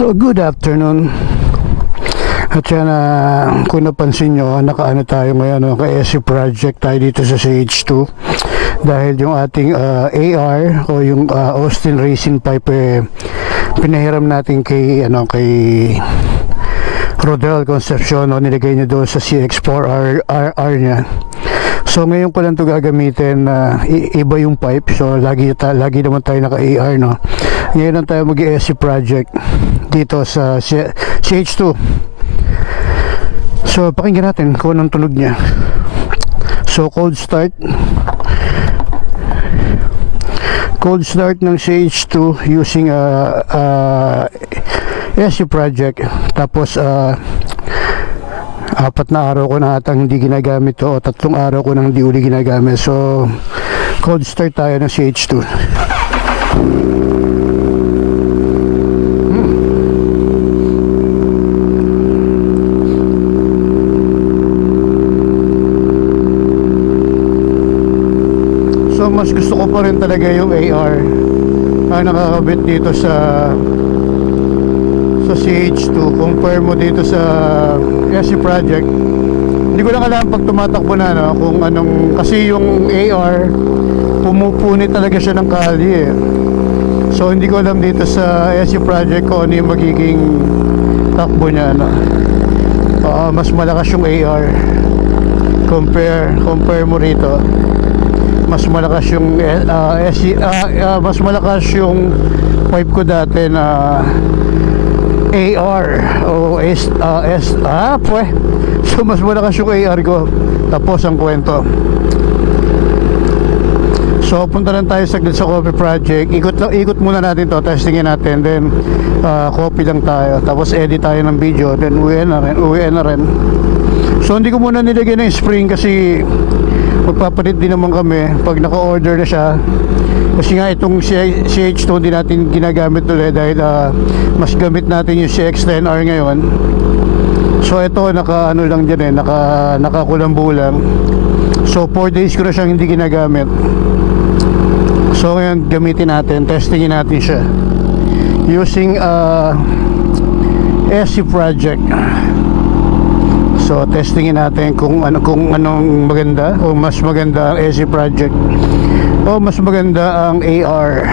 So good afternoon. At yan, kung napansin nyo, nakaano tayo ngayon, ka-SC project tayo dito sa CH2 dahil yung ating AR o yung Austin Racing Pipe pinahiram natin kay Rodel Concepcion, nilagay niya doon sa CX4R niya. So ngayon ko lang ito gagamitin, iba yung pipe, so lagi naman tayo naka-AR, no? Ngayon lang tayo mag-SC project dito sa CH2. So pakinggan natin kung anong tunog niya. So cold start ng CH2 using SC project. Tapos 4 na araw ko na atang hindi ginagamit to, o 3 araw ko nang hindi uli ginagamit. So cold start tayo ng CH2. So mas gusto ko pa rin talaga yung AR ang nakakabit dito sa CH2 compare mo dito sa SC project. Hindi ko lang alam pag tumatakbo na, no, kung anong, kasi yung AR pumupunit talaga siya ng kalye, so hindi ko alam dito sa SC project kung ano yung magiging takbo niya, no. Mas malakas yung AR compare mo rito. Mas malakas yung mas malakas yung pipe ko dati na AR o so mas malakas yung AR ko. Tapos ang kwento. So punta lang tayo saglit sa coffee project. Ikot muna natin to, testingin natin, then copy lang tayo, tapos edit tayo ng video, then uwi na rin. So hindi ko muna nilagay ng spring kasi magpapalit din naman kami pag naka-order na siya, kasi nga itong CH2 hindi natin ginagamit ulit dahil mas gamit natin yung CX10R ngayon. So ito naka-ano lang dyan, nakakulambo lang. So 4 days ko na siyang hindi ginagamit. So ngayon gamitin natin, testingin natin siya using SC project. So testingin natin kung anong maganda, o mas maganda ang SC project o mas maganda ang AR.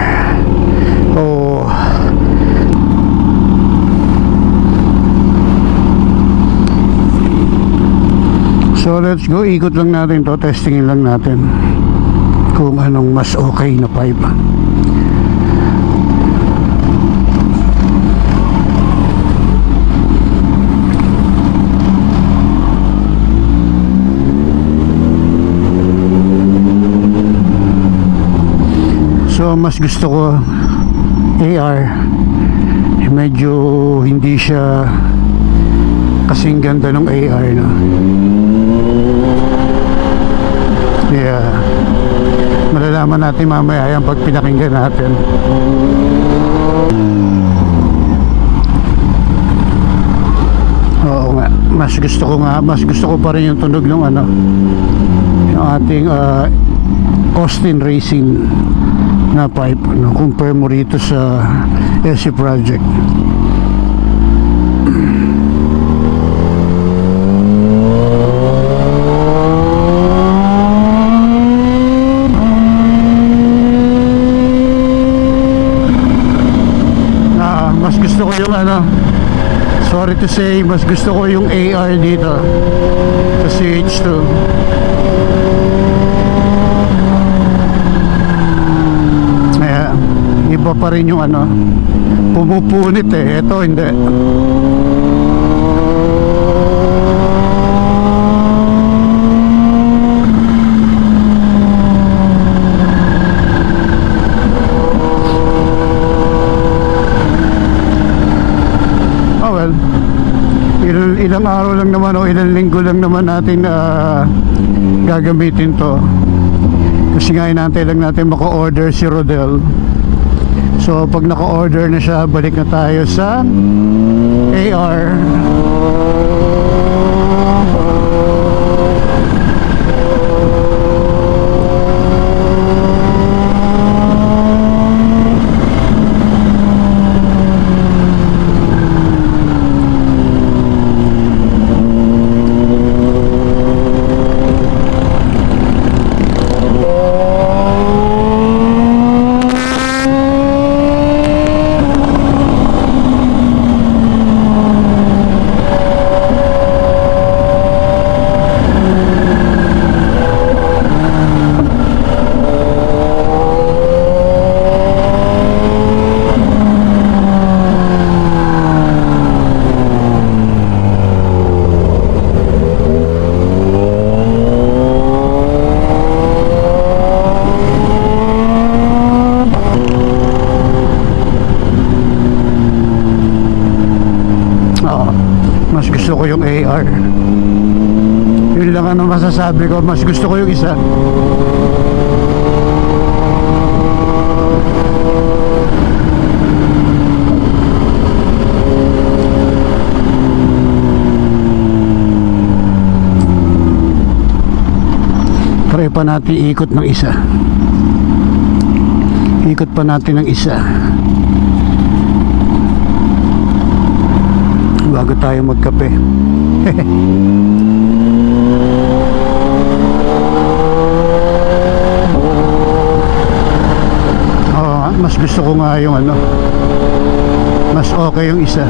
So let's go, ikot lang natin to, testingin lang natin kung anong mas okay na pipe. So mas gusto ko AR, medyo hindi siya kasing ganda ng AR, no? Yeah, malalaman natin mamaya yan pag pinakinggan natin. Oo nga, mas gusto ko pa rin yung tunog ng yung ating Austin Racing na pipe, no, compare mo rito sa SC project. Mas gusto ko yung sorry to say, mas gusto ko yung AR dito sa CH2. Iba pa rin yung pumupunit ito hindi. Well, ilang araw lang naman o ilang linggo lang naman natin gagamitin to, kasi nga inaantay lang natin maka-order si Rodel. So pag naka-order na siya, balik na tayo sa AR. mas gusto ko yung AR. Yun lang ang masasabi ko, mas gusto ko yung isa. Try pa natin ikot ng isa. Ikot pa natin ng isa bago tayo magkape. Oo nga, mas gusto ko nga yung ano, mas okay yung isa.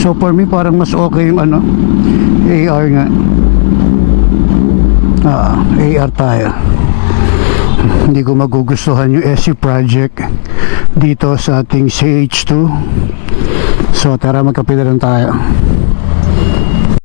So for me parang mas okay yung ano, AR nga. AR tayo. Hindi ko magugustuhan yung SC project dito sa ating CH2. So tara, magkape na rin tayo.